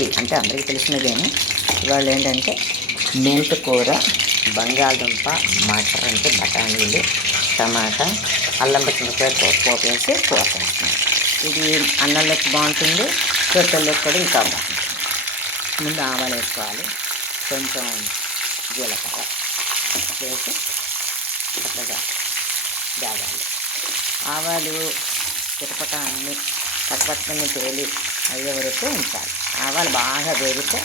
Recipe అంటే అందరికీ తెలిసినదేను. ఇవాళ ఏంటంటే మెంతికూర, బంగాళదుంప, మటర్ అంటే బఠానీలు, టమాటా, అల్లం పచ్చిమిరపకాయ పోపు వేసి కూర చేస్తున్నాను. ఇది అన్నంలోకి బాగుంటుంది, రొట్టెల్లోకి కూడా ఇంకా బాగుంటుంది. ముందు ఆవాలు వేసుకోవాలి, కొంచెం జీలకర్ర వేసి చక్కగా వేగాలి. ఆవాలు చిటపట అన్నీ పట్టుపట్టుకుని తేలి అయ్యే వరకు ఉంచాలి. ఆవాలు బాగా వేగితే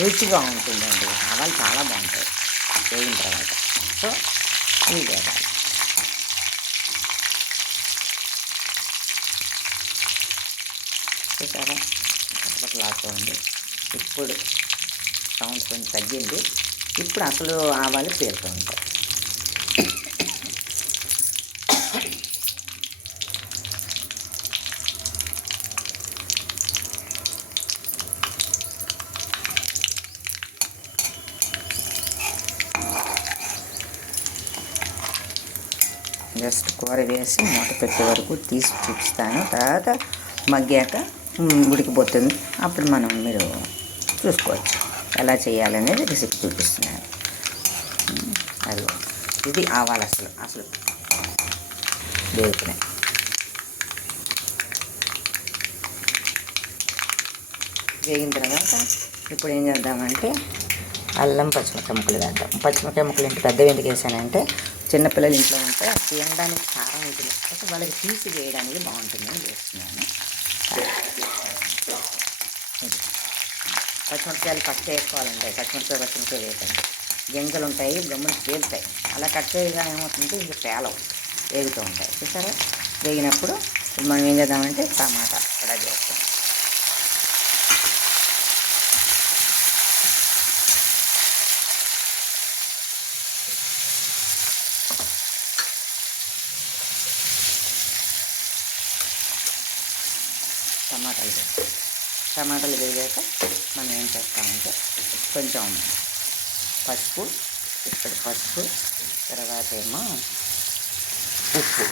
రుచిగా ఉంటుందండి. ఆవాలు చాలా బాగుంటాయి వేగిన తర్వాత. సో ఇవి వేగాలి. చూసారా పట్టుపట్లాడుతోంది. ఇప్పుడు సౌండ్ కొంచెం తగ్గింది. ఇప్పుడు అసలు ఆవాలు పేరుతూ ఉంటాయి. జస్ట్ కూర వేసి మూత పెట్టే వరకు తీసి చూపిస్తాను. తర్వాత మగ్గాక ఉడికిపోతుంది. అప్పుడు మీరు చూసుకోవచ్చు ఎలా చేయాలనేది రెసిపీ చూపిస్తున్నాను. అది ఇది ఆవాలు అసలు వేగుతున్నాయి. వేగిన తర్వాత ఇప్పుడు ఏం చేద్దామంటే అల్లం పచ్చిమిరపకాయ ముక్కలు వేద్దాం. పచ్చిమిరపకాయ ముక్కలు ఇంటి పెద్దవి ఎందుకు వేసానంటే చిన్నపిల్లలు ఇంట్లో ఉంటే తినడానికి కారం ఉంటుంది, అయితే వాళ్ళకి తీసి వేయడానికి బాగుంటుందని వేస్తున్నాను. పచ్చిమిరపకాయలు కట్ చేసుకోవాలంటే పచ్చిమిరపకాయ వేయకండి. గింజలు ఉంటాయి, గమ్మున పేలుతాయి. అలా కట్ చేయగా ఏమవుతుందంటే ఇంక పేలవు, వేగుతూ ఉంటాయి. చూసారా? వేగినప్పుడు మనం ఏం చేద్దామంటే టమాటా కూడా చేస్తాం. టమాటాలు వేగాక మనం ఏం చేస్తామంటే కొంచెం పసుపు, ఇక్కడ పసుపు, తర్వాత ఏమో ఉప్పు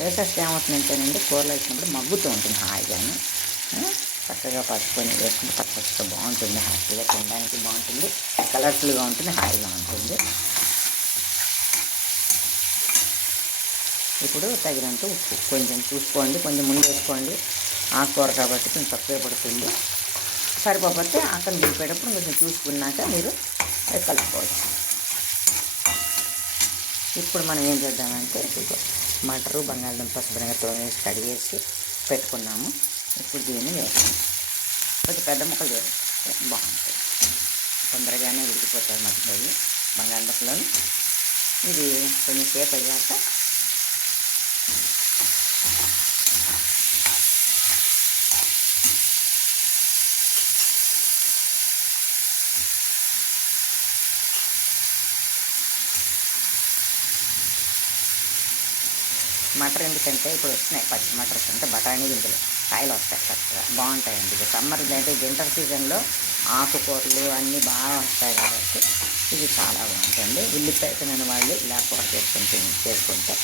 వేసేస్తే ఏమవుతుందంటేనండి కూరలో వేసినప్పుడు మగ్గుతూ ఉంటుంది హాయిగాను. చక్కగా పసుపుని వేసుకుంటే పచ్చగా బాగుంటుంది, హ్యాపీగా తినడానికి బాగుంటుంది, కలర్ఫుల్గా ఉంటుంది, హాయిగా ఉంటుంది. ఇప్పుడు తగినంత ఉప్పు కొంచెం చూసుకోండి, కొంచెం ముందు వేసుకోండి. ఆకుకూర కాబట్టి కొంచెం తక్కువే పడుతుంది. సరిపోతే అక్కడ దింపేటప్పుడు కొంచెం చూసుకున్నాక మీరు కలుపుకోవచ్చు. ఇప్పుడు మనం ఏం చేద్దామంటే మటరు, బంగాళదుంప శుభ్రంగా తోమేసి కడిగేసి పెట్టుకున్నాము. ఇప్పుడు దీన్ని వేసాము. కొంచెం పెద్ద ముక్కలు వేస్తే బాగుంటుంది, తొందరగానే ఉడికిపోతాయి మధ్యలో బంగాళదుంపలో. ఇది కొంచెం సేపు అయ్యాక మటర్ ఎందుకంటే ఇప్పుడు వస్తున్నాయి పచ్చి మటర్స్ అంటే బఠానీ గింజలు కాయలు వస్తాయి, చక్కగా బాగుంటాయండి. ఇది సమ్మర్ అంటే వింటర్ సీజన్లో ఆకుకూరలు అన్నీ బాగా వస్తాయి కాబట్టి ఇది చాలా బాగుంటుంది. ఉల్లిపాయ తినని వాళ్ళు ఇలా కూర చేసుకుంటే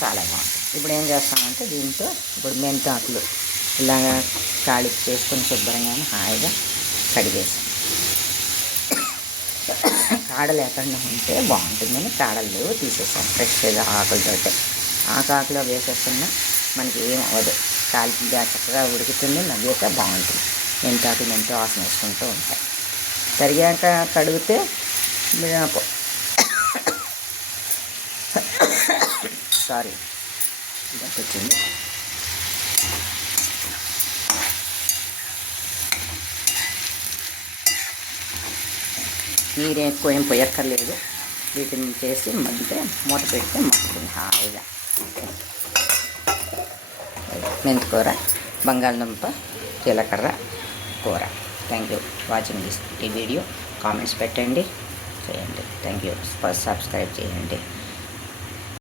చాలా బాగుంటుంది. ఇప్పుడు ఏం చేస్తామంటే దీంతో ఇప్పుడు మెంతాకులు ఇలాగా కాళీ చేసుకొని శుభ్రంగా హాయిగా కడిగేసాం. కాడ లేకుండా ఉంటే బాగుంటుందని కాడలు తీసేసాం ఫ్రెష్గా ఆకులతో. ఆకులో వేసేస్తున్నా మనకి ఏం అవ్వదు, కాలిగా చక్కగా ఉడుకుతుంది, నవ్వాక బాగుంటుంది. మెంతో వాసన వేసుకుంటూ ఉంటాయి. తరిగాక కడిగితే సారీ వచ్చింది. నీరు ఎక్కువ ఏం పొయ్యక్కర్లేదు. వీటిని చేసి మగ్గితే మూత పెడితే మగ్గుతుంది హాయిగా. మెంతికూర, బంగాళదుంప, జీలకర్ర కూర. థ్యాంక్ యూ వాచింగ్ దిస్ ఈ వీడియో. కామెంట్స్ పెట్టండి, చేయండి. Thank you. సబ్స్క్రైబ్ చేయండి.